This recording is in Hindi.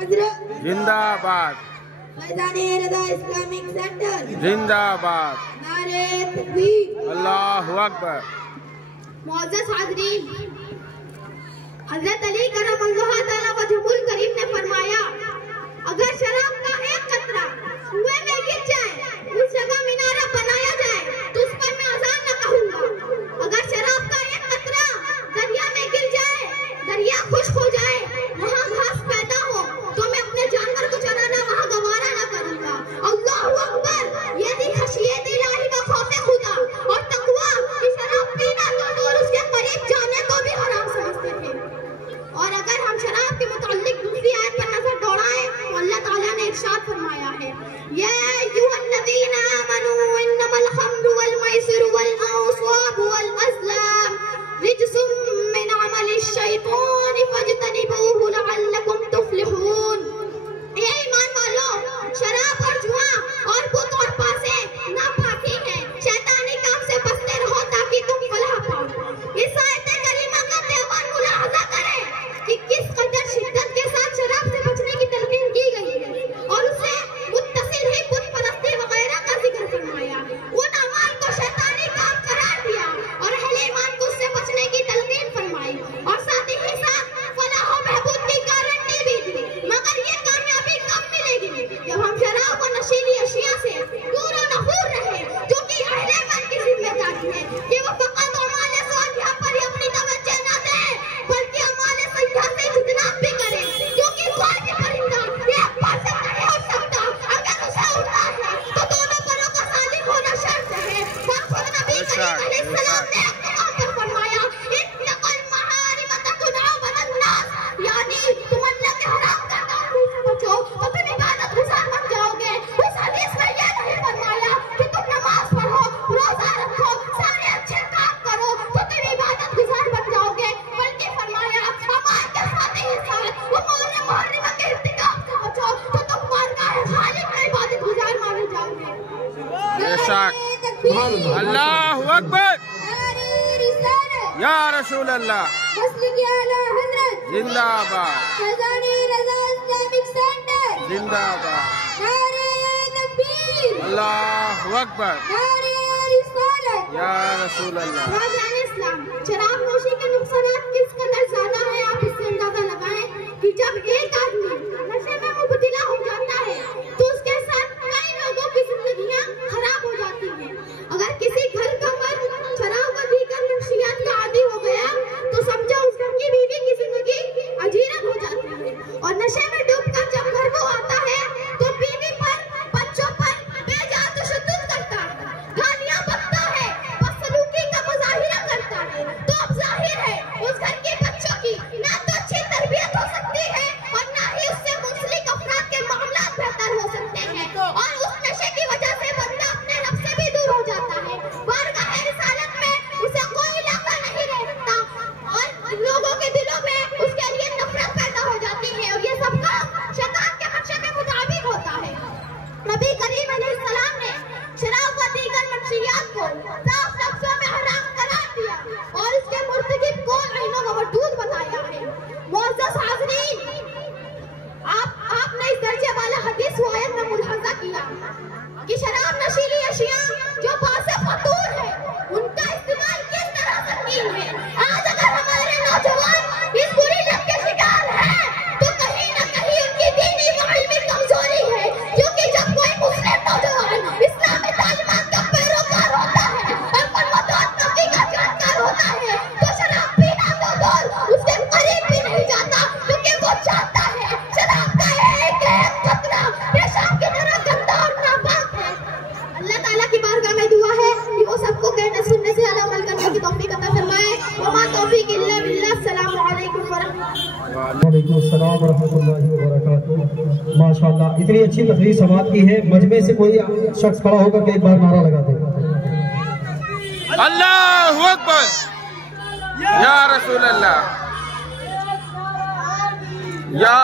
अल्लाह जिंदाबाद। इस्लामिक सेंटर जिंदाबाद। नारे तकबीर, अल्लाहु अकबर। मुअज़्ज़ज़ हाज़रीन, हज़रत अली करमल्लाहु तआला वजहुल करीम ने फरमाया, अगर शराब का एक कतरा कुएं में गिर जाए, उस जगह मीनारा बनाया जाए, तो उस पर मैं अज़ान न कहूँगा। अगर शराब का एक कतरा दरिया में गिर जाए, दरिया खुश्क हो जाए, वहाँ घास पैदा हो, तो मैं अपने जानवर को चराना वहाँ गवारा न करूँगा। अल्लाहु अकबर। ये थी खशियत इलाही व खौफ खुदा और तकवा कि शराब पीना तो दूर, उसके करीब जाने को भी हराम समझते थे। और अगर हम शराब के मुताल्लिक दूसरी आयत पर नजर दौड़ाएं, तो अल्लाह ताला ने इरशाद फरमाया है, या अय्युहल्लज़ीना आमनू इन्नमल खम्रु वल मैसिरु वल अंसाबु वल अज़लाम रिज्सुम मिन अमलिश शैतानि फज्तनिबूहु लअल्लकुम तुफ्लिहून। ये ईमान वालों, शराब और जुआ और बुत और पासे नापाकी है, शैतानी काम से बचते रहो ताकि तुम फलाह पाओ। इस आयत करीमा का पैगाम मुलाहजा करें कि किस कदर शिद्दत के साथ शराब से बचने की तलकीन की गई है और उससे मुत्तसिल ही बुत परस्ती वगैरह का जिक्र फरमाया। उन अमाल को शैतानी काम करार दिया और अहले ईमान को उससे बचने की तलकीन फरमाई और साथ ही साथ फलाह और महबूद की गारंटी भी दी। मगर ये कामयाबी कब मिलेगी? जब हम शराब और नशीली अशिया से दूर और नफूर रहे, जो कि अहले ईमान की जिम्मेदारी है कि वो फकत अमाले सालिहा पर ही अपनी तवज्जो न दे, बल्कि अमाले सल्हा से इज्तिनाब भी करे, जो कि कोई भी परिंदा एक पर से नहीं उड़ सकता। अगर उसे उड़ना है तो दोनों परों का सालिम होना शर्त है। और खुद नबी करीम अलैहिस्सलाम ने एक मकाम पर फरमाया, इत्तक़ुल महारिम तकुनऊ वन्नास, यानी तुम अल्लाह के हराम करदारों से बचो तो तुम इबादत गुज़ार बन जाओगे। उस हदीस में यह नहीं फरमाया कि तुम नमाज पढ़ो, रोजा रखो, सारे अच्छे काम करो तो तुम इबादत गुज़ार बन जाओगे, बल्कि फरमाया अमाल के साथ ही साथ उमूर मुहर्रिमा के इर्तिकाब से बचो तो तुम बारगाह खालिक में इबादत गुज़ार माने जाओगे। बेशक। अल्लाहु अकबर। या रसूल अल्लाह जिंदाबाद। इस्लामिक सेंटर जिंदाबाद। तकबीर, अल्लाहु अकबर। या रसूल अल्लाह। इस्लाम, शराब नोशी के नुकसानात किस कदर ज्यादा है, आप इससे अंदाजा लगाएं कि जब एक आदमी नशे में मुबतला हो जाता है तो उसके साथ कई लोगों की जिंदगियां खराब हो जाती हैं। अगर किसी घर का मर्द शराब व दीगर मंशियात का आदी हो गया तो समझो उस घर की बीवी की जिंदगी अजीरत हो जाती है। और नशे में डूबकर जब घर को आता है तो बीवी पर, बच्चों पर बेजा तशद्दुद करता है, गालियां बकता है, बदसलूकी का मुजाहिरा करता है। तो अब जाहिर है उस घर के बच्चों की ना तो अच्छी तरबियत हो सकती है और ना ही उससे मुंसलिक अफराद के मामलात बेहतर हो सकते हैं। और उस नशे की वजह से बंदा अपने रब से भी दूर हो जाता है। बारगाह रिसालत में उसे कोई इलाका नहीं रहता और लोगों के दिलों में उसके लिए नफरत पैदा हो जाती है और ये सब काम शैतान के मंशा के मुताबिक होता है। नबी करीम अलैहिस्सलाम ने शराब व दीगर मंशियात को साफ लफ्जों में हराम करार दिया और इसके मुर्तकिब को ऐनो व वदूद बताया है। मुअज़्ज़ज़ हाज़रीन, आपने इस दर्जे वाला हदीस व आयत में मुलाहजा किया कि शराब नशीली अशिया जो बासे फतूर है, उनका इस्तेमाल किस तरह संगीन है। आज अगर हमारे नौजवान इस बुरी लत के शिकार हैं तो कहीं न कहीं उनकी दीनी व इल्मी कमजोरी है, क्योंकि जब कोई मुस्लिम नौजवान इस्लामी तालीमात का पैरोकार होता है और परवतवाद नबी का जानकार होता है तो शराब पीना तो दूर, उसके करीब भी नहीं जाता, क्योंकि वो जानता है शराब का एक कतरा पेशाब की तरह गंदा और नापाक है। अल्लाह ताला की बारगाह में दुआ है कि वो सबको कहने सुनने से अमल करने की तौफीक अता फरमाए। वमा तौफीक इल्ला बिल्लाह। अस्सलामु अलैकुम व रहमतुल्लाहि व बरकातुहू। माशाअल्लाह, इतनी अच्छी तकरीर समाअत की है। मजमे से कोई शख्स खड़ा होकर के एक बार नारा लगा दे। अल्लाहु अकबर। या रसूल अल्लाह। या